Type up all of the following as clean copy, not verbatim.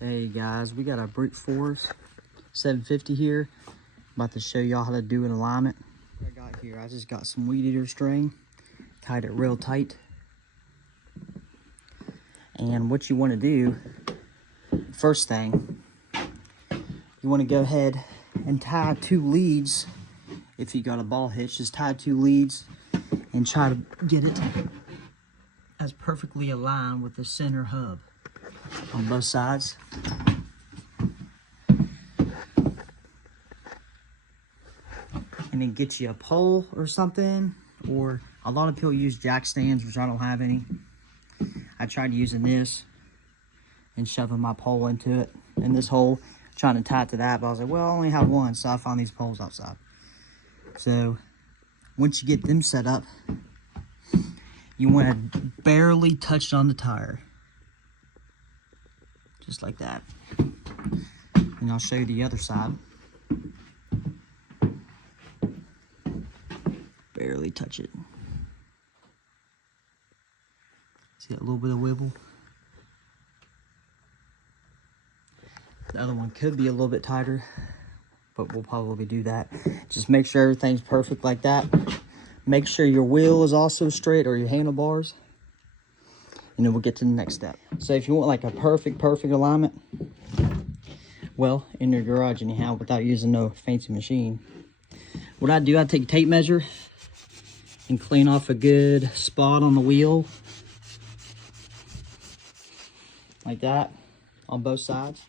Hey guys, we got a brute force 750 here. About to show y'all how to do an alignment. What I got here, I just got some weed eater string, tied it real tight. And what you want to do, first thing, you want to go ahead and tie 2 leads. If you got a ball hitch, just tie 2 leads and try to get it as perfectly aligned with the center hub on both sides. And then get you a pole or something, or a lot of people use jack stands, which I don't have any. I tried using this and shoving my pole into it in this hole, trying to tie it to that, but I was like, well, I only have one, so I found these poles outside. So once you get them set up, you want to barely touch on the tire, just like that. And I'll show you the other side. Barely touch it. See that little bit of wibble? The other one could be a little bit tighter, but we'll probably do that. Just make sure everything's perfect like that. Make sure your wheel is also straight, or your handlebars. And then we'll get to the next step. So if you want like a perfect alignment, well, in your garage anyhow, without using no fancy machine, what I do, I take a tape measure and clean off a good spot on the wheel, like that, on both sides.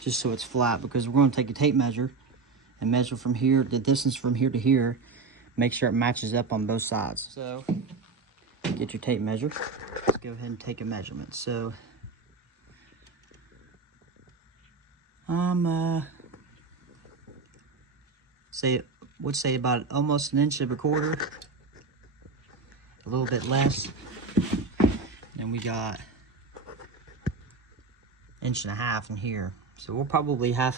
Just so it's flat, because we're going to take a tape measure and measure from here, the distance from here to here, make sure it matches up on both sides. So get your tape measure. Let's go ahead and take a measurement. So would say about almost 1.25 inches, a little bit less. Then we got 1.5 inches in here. So we'll probably have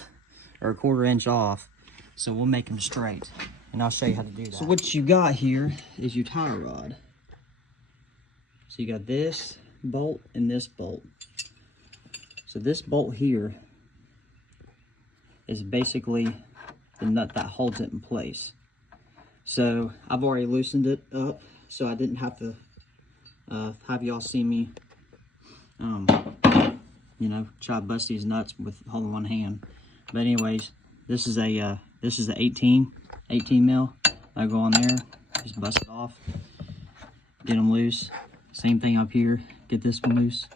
or 1/4 inch off. So we'll make them straight, and I'll show you how to do that. So what you got here is your tie rod. So you got this bolt and this bolt. So this bolt here is basically the nut that holds it in place. So I've already loosened it up, so I didn't have to have y'all see me you know, try to bust these nuts with holding one hand. But anyways, this is a 18 mil. I go on there, just bust it off, get them loose. Same thing up here, get this one loose.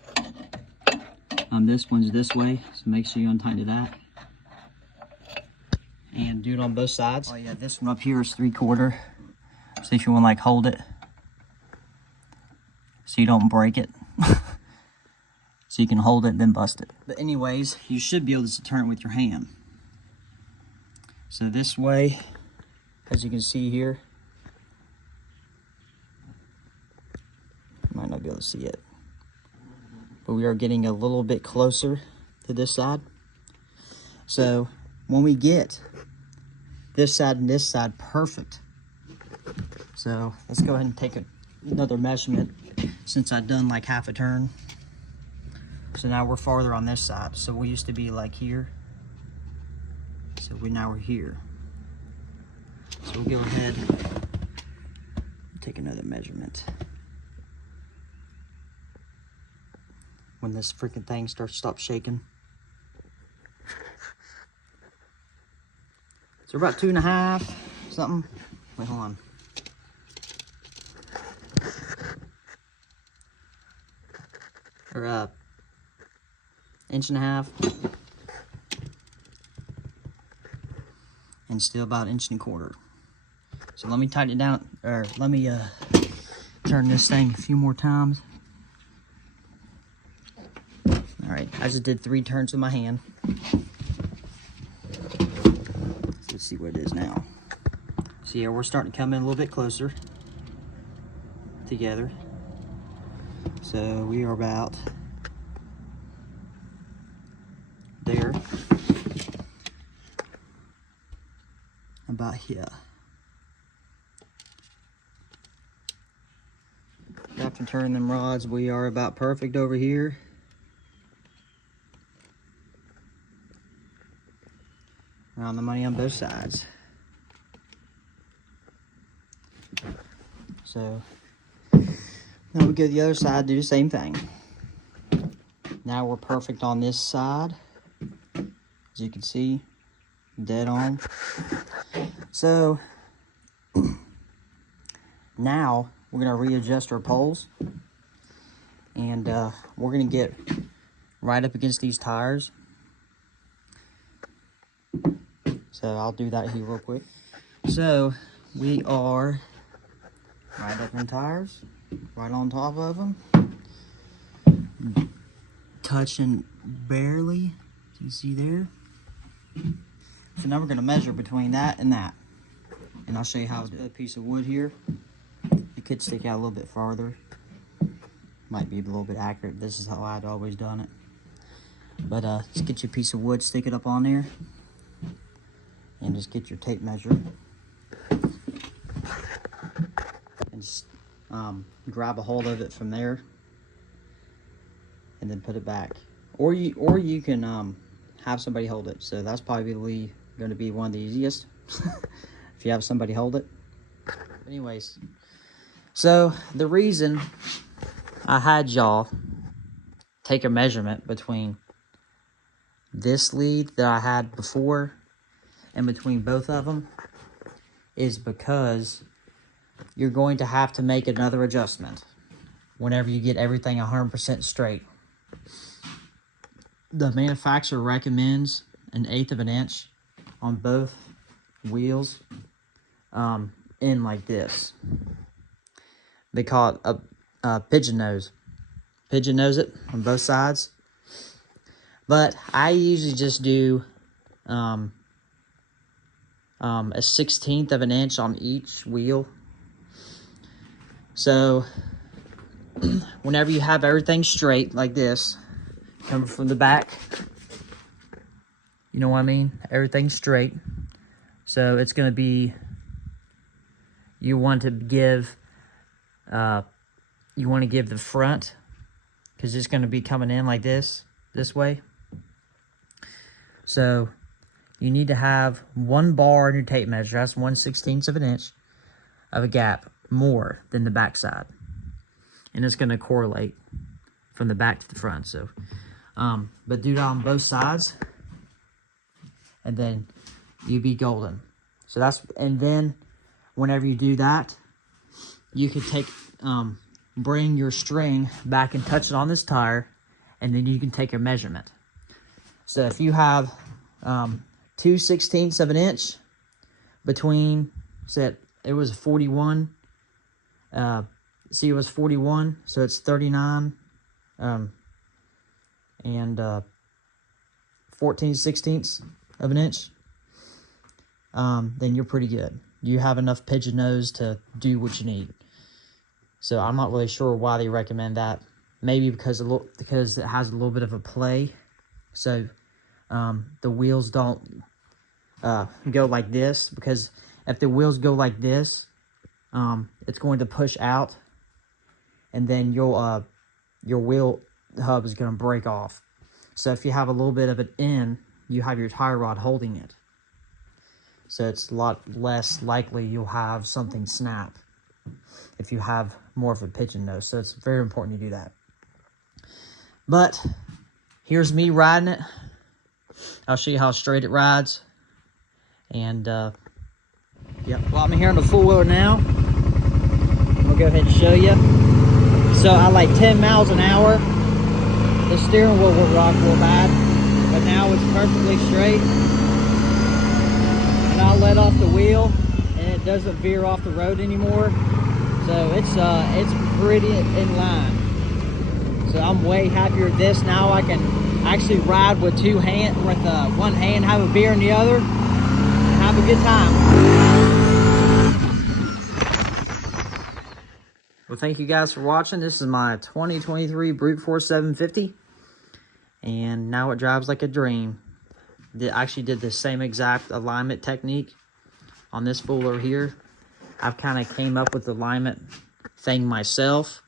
This one's this way, so make sure you untighten that. And do it on both sides. Oh yeah, this one up here is 3/4. So if you want to like hold it, so you don't break it. So you can hold it, then bust it. But anyways, you should be able to turn it with your hand. So this way, as you can see here, you might not be able to see it, but we are getting a little bit closer to this side. So when we get this side and this side perfect, so let's go ahead and take another measurement, since I've done like half a turn. So now we're farther on this side. So we used to be like here. So now we're here. So we'll go ahead and take another measurement. When this freaking thing stops shaking. So we're about 2.5, something. Wait, hold on. Or 1.5 inches. And still about 1.25 inches. So let me tighten it down, or let me turn this thing a few more times. All right, I just did 3 turns with my hand. So let's see what it is now. So yeah, we're starting to come in a little bit closer together. So we are about there, about here. to turn them rods. We are about perfect over here. Around the money on both sides. So now we go to the other side, do the same thing. Now we're perfect on this side. As you can see, dead on. So now we're gonna readjust our poles, and we're gonna get right up against these tires. So I'll do that here real quick. So we are right up in tires, right on top of them, touching barely. You see there? So now we're going to measure between that, and I'll show you how to do a piece of wood here. It could stick out a little bit farther. Might be a little bit accurate. This is how I'd always done it. But just get your piece of wood, stick it up on there, and just get your tape measure. And just grab a hold of it from there, and then put it back. Or you can have somebody hold it. So that's probably going to be one of the easiest if you have somebody hold it. But anyways, so the reason I had y'all take a measurement between this lead that I had before and between both of them is because you're going to have to make another adjustment whenever you get everything 100% straight. The manufacturer recommends 1/8 of an inch on both wheels in like this. They call it a pigeon nose. Pigeon nose it on both sides. But I usually just do a 1/16 of an inch on each wheel. So whenever you have everything straight like this, coming from the back, you know what I mean? Everything's straight. So it's going to be, you want to give the front, because it's going to be coming in like this way. So you need to have one bar in your tape measure. That's 1/16 of an inch of a gap more than the back side. And it's going to correlate from the back to the front. So, but do that on both sides, and then you be golden. So that's, and then whenever you do that, you can take, bring your string back and touch it on this tire, and then you can take your measurement. So if you have 2/16 of an inch between, say it was 41, see it was 41, so it's 39, and 14/16 of an inch, then you're pretty good. You have enough pigeon nose to do what you need. So I'm not really sure why they recommend that. Maybe because it has a little bit of a play, so the wheels don't go like this. Because if the wheels go like this, it's going to push out, and then your wheel hub is going to break off. So if you have a little bit of it in, you have your tire rod holding it. So it's a lot less likely you'll have something snap if you have more of a pigeon nose. So it's very important to do that. But here's me riding it. I'll show you how straight it rides. And yep. Well, I'm here on the four-wheeler now. I'll go ahead and show you. So I like 10 miles an hour. The steering wheel will rock real bad, but now it's perfectly straight. And I'll let off the wheel, and it doesn't veer off the road anymore. So it's pretty in line. So I'm way happier with this. Now I can actually ride with one hand, have a beer in the other, and have a good time. Well, thank you guys for watching. This is my 2023 Brute Force 750, and now it drives like a dream. I actually did the same exact alignment technique on this fooler here. I've kind of came up with the alignment thing myself.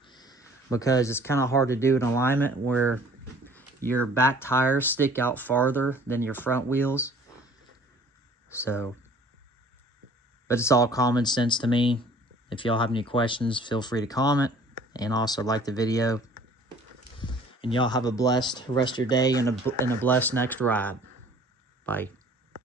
because it's kind of hard to do an alignment where your back tires stick out farther than your front wheels. So, but it's all common sense to me. If y'all have any questions, feel free to comment, and also like the video. And y'all have a blessed rest of your day and a blessed next ride. Bye.